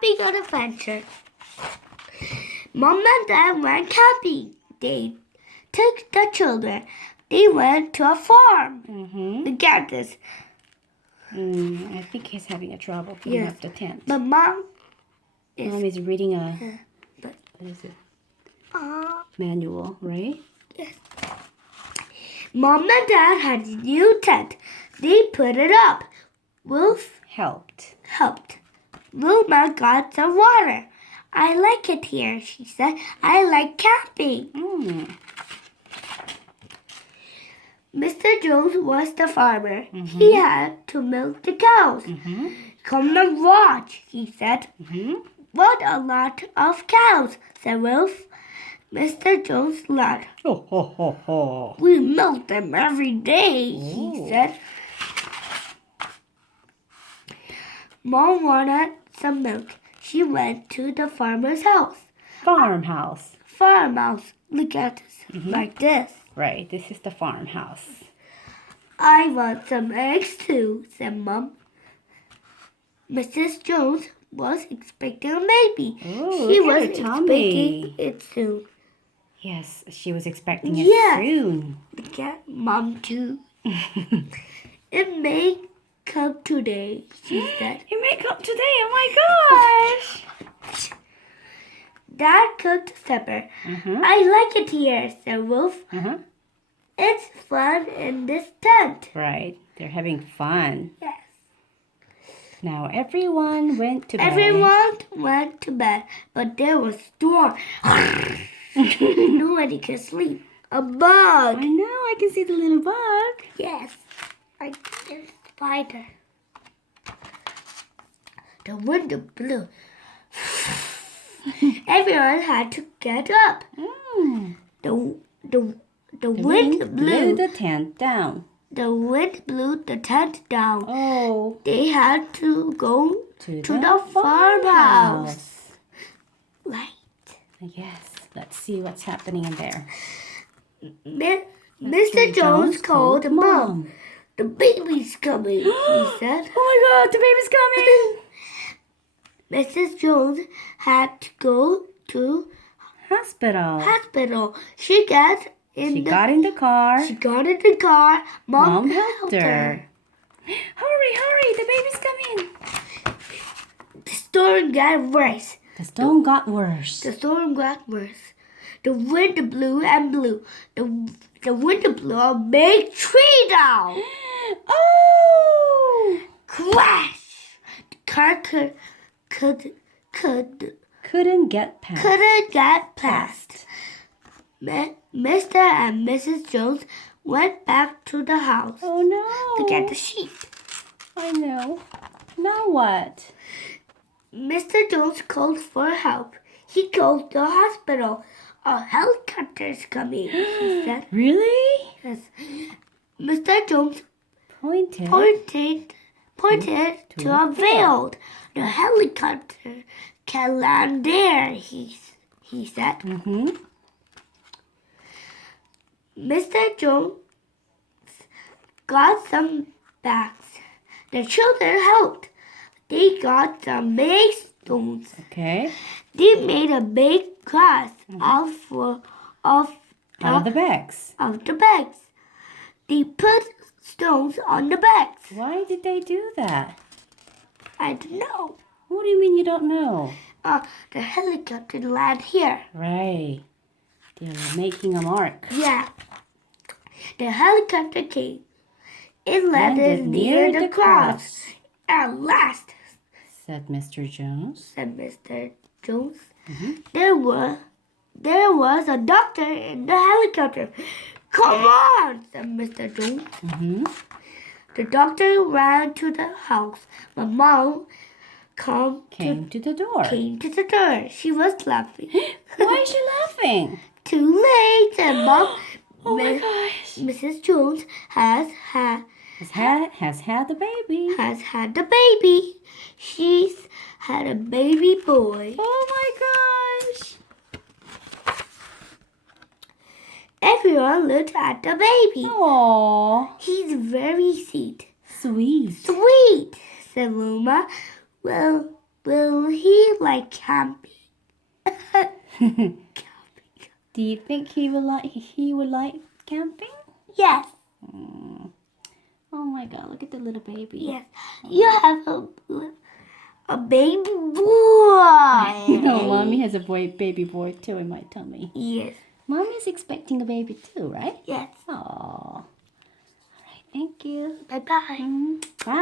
camping adventure. Mom and Dad went camping. They took the children. They went to a farm. Look at this. I think he's having a trouble putting up the tent. But Mom is reading a what is it? Manual, right? Yes. Mom and Dad had a new tent. They put it up. Wolf helped. Wilma got some water. I like it here, she said. I like camping. Mr. Jones was the farmer. He had to milk the cows. Come and watch, he said. What a lot of cows, said Wolf. Mr. Jones laughed. Ho, ho, ho, ho. We milk them every day, he said. Mom wanted some milk. She went to the farmer's house. Farmhouse. Look at this, like this. Right, this is the farmhouse. I want some eggs too, said Mom. Mrs. Jones was expecting a baby. Ooh, She look was at her tummy. expecting it soon. Yes, she was expecting it soon. Look at Mom too. It may come today, she said. It may come today, oh my gosh. Dad cooked supper. I like it here, said Wolf. It's fun in this tent. Right, they're having fun. Yes. Now everyone went to bed. Everyone went to bed, but there was a storm. Nobody could sleep. A bug. I know, I can see the little bug. Yes, I see a spider. The wind blew. Everyone had to get up. The wind blew the tent down. The wind blew the tent down. Oh. They had to go to the farmhouse. Right. Yes. Let's see what's happening in there. Mr. Jones called Mom. The baby's coming, he said. Oh my God, the baby's coming. Mrs. Jones had to go to hospital. She got in the car. Mom helped her. Hurry, the baby's coming. The storm got worse. The storm got worse. The wind blew and blew. The wind blew a big tree down. Oh! Crash! The car couldn't get past. Mr. and Mrs. Jones went back to the house. Oh no! To get the sheep. I know. Now what? Mr. Jones called for help. He called the hospital. A helicopter's coming, he said. Really? Yes. Mr. Jones pointed to a field. The helicopter can land there, he said. Mr. Jones got some bags. The children helped. They got some big stones. Okay. They made a big cross out of the bags. They put stones on the bags. Why did they do that? I don't know. What do you mean you don't know? The helicopter landed here. Right. They're making a mark. Yeah. The helicopter came. It landed near the cross. At last, said Mr. Jones. There was a doctor in the helicopter. Come on, said Mr. Jones. The doctor ran to the house. My mom came to the door. She was laughing. Why is she laughing? Too late, said Mom. Oh my gosh. Mrs. Jones has had the baby. She's had a baby boy. Oh my gosh. Everyone looked at the baby. Aww. He's very sweet. Sweet, said Wilma. Will Will he like camping? Do you think he would like camping? Yes. Oh my God! Look at the little baby. Yes. You have a baby boy. No, Mommy has a baby boy too in my tummy. Yes. Mommy's expecting a baby too, right? Yes. Aww. All right. Thank you. Bye-bye. Bye.